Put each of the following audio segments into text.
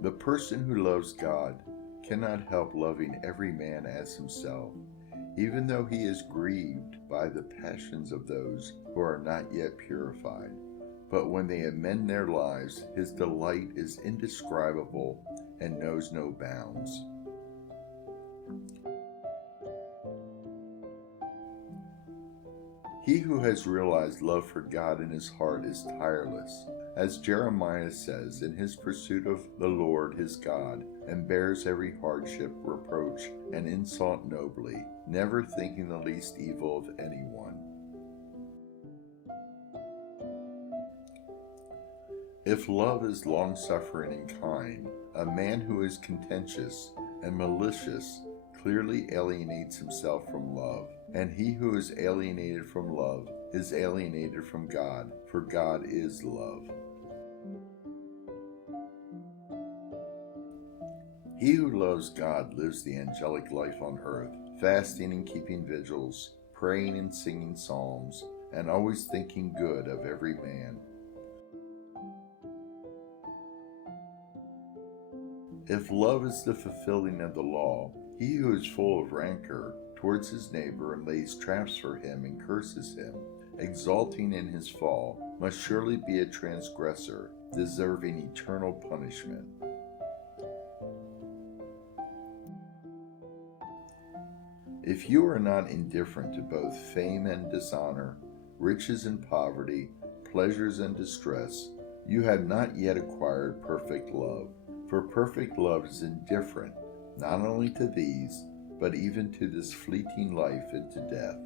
The person who loves God cannot help loving every man as himself, even though he is grieved by the passions of those who are not yet purified. But when they amend their lives, his delight is indescribable and knows no bounds. He who has realized love for God in his heart is tireless, as Jeremiah says, in his pursuit of the Lord his God, and bears every hardship, reproach, and insult nobly, never thinking the least evil of anyone. If love is long-suffering and kind, a man who is contentious and malicious clearly alienates himself from love, and he who is alienated from love is alienated from God, for God is love. He who loves God lives the angelic life on earth, fasting and keeping vigils, praying and singing psalms, and always thinking good of every man. If love is the fulfilling of the law, he who is full of rancor towards his neighbor and lays traps for him and curses him, exulting in his fall, must surely be a transgressor, deserving eternal punishment. If you are not indifferent to both fame and dishonor, riches and poverty, pleasures and distress, you have not yet acquired perfect love. For perfect love is indifferent not only to these, but even to this fleeting life and to death.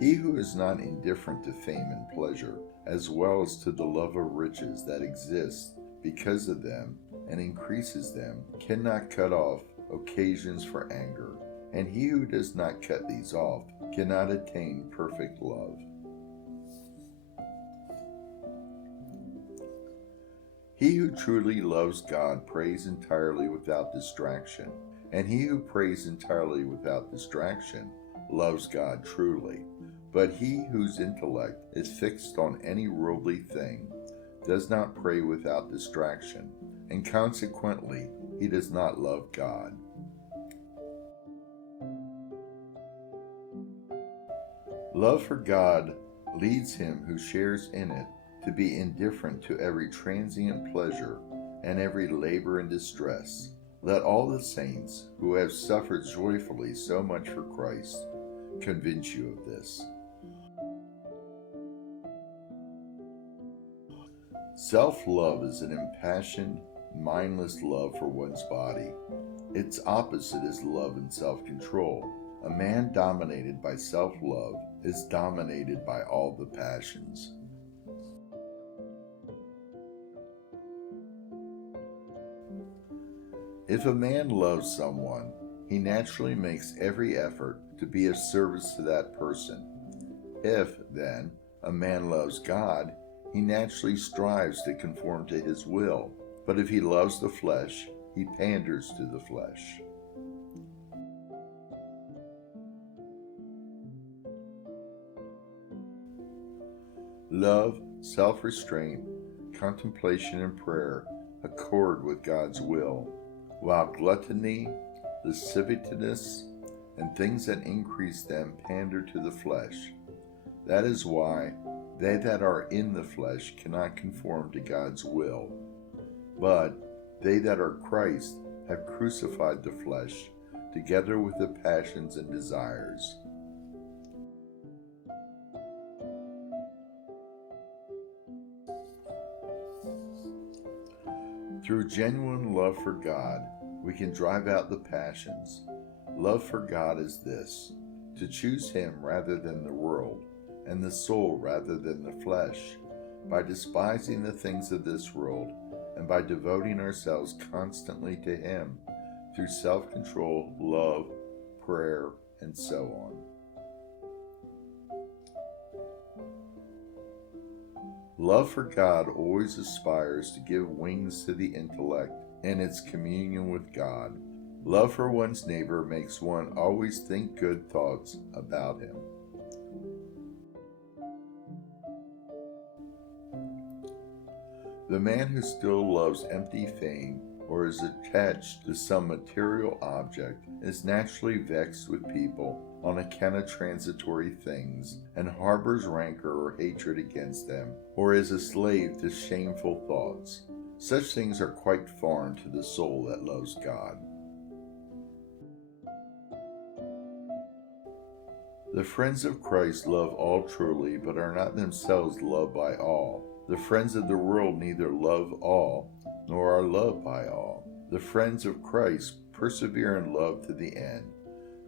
He who is not indifferent to fame and pleasure, as well as to the love of riches that exists because of them and increases them, cannot cut off occasions for anger, and he who does not cut these off cannot attain perfect love. He who truly loves God prays entirely without distraction, and he who prays entirely without distraction loves God truly. But he whose intellect is fixed on any worldly thing does not pray without distraction, and consequently he does not love God. Love for God leads him who shares in it to be indifferent to every transient pleasure and every labor and distress. Let all the saints who have suffered joyfully so much for Christ convince you of this. Self-love is an impassioned, mindless love for one's body. Its opposite is love and self-control. A man dominated by self-love is dominated by all the passions. If a man loves someone, he naturally makes every effort to be of service to that person. If, then, a man loves God, he naturally strives to conform to his will. But if he loves the flesh, he panders to the flesh. Love, self-restraint, contemplation, and prayer accord with God's will, while gluttony, lasciviousness, and things that increase them pander to the flesh. That is why they that are in the flesh cannot conform to God's will. But they that are Christ have crucified the flesh together with the passions and desires. Through genuine love for God, we can drive out the passions. Love for God is this: to choose Him rather than the world, and the soul rather than the flesh, by despising the things of this world, and by devoting ourselves constantly to Him, through self-control, love, prayer, and so on. Love for God always aspires to give wings to the intellect and its communion with God. Love for one's neighbor makes one always think good thoughts about him. The man who still loves empty fame or is attached to some material object is naturally vexed with people on account of transitory things, and harbors rancor or hatred against them, or is a slave to shameful thoughts. Such things are quite foreign to the soul that loves God. The friends of Christ love all truly, but are not themselves loved by all. The friends of the world neither love all, nor are loved by all. The friends of Christ persevere in love to the end.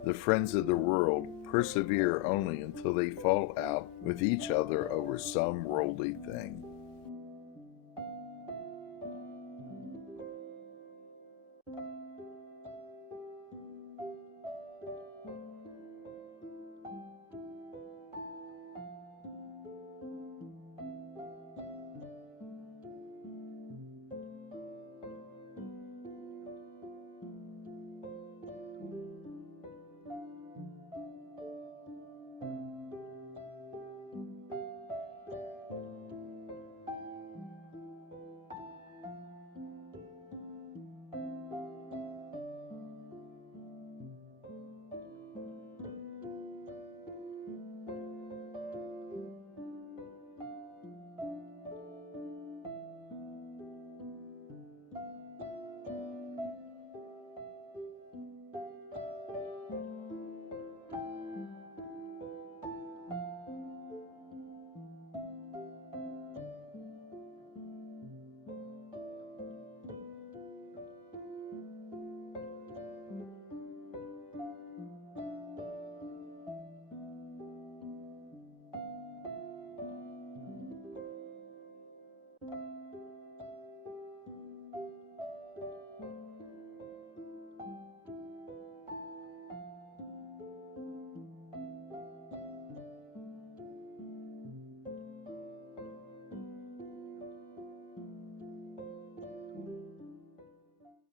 The friends of the world persevere only until they fall out with each other over some worldly thing.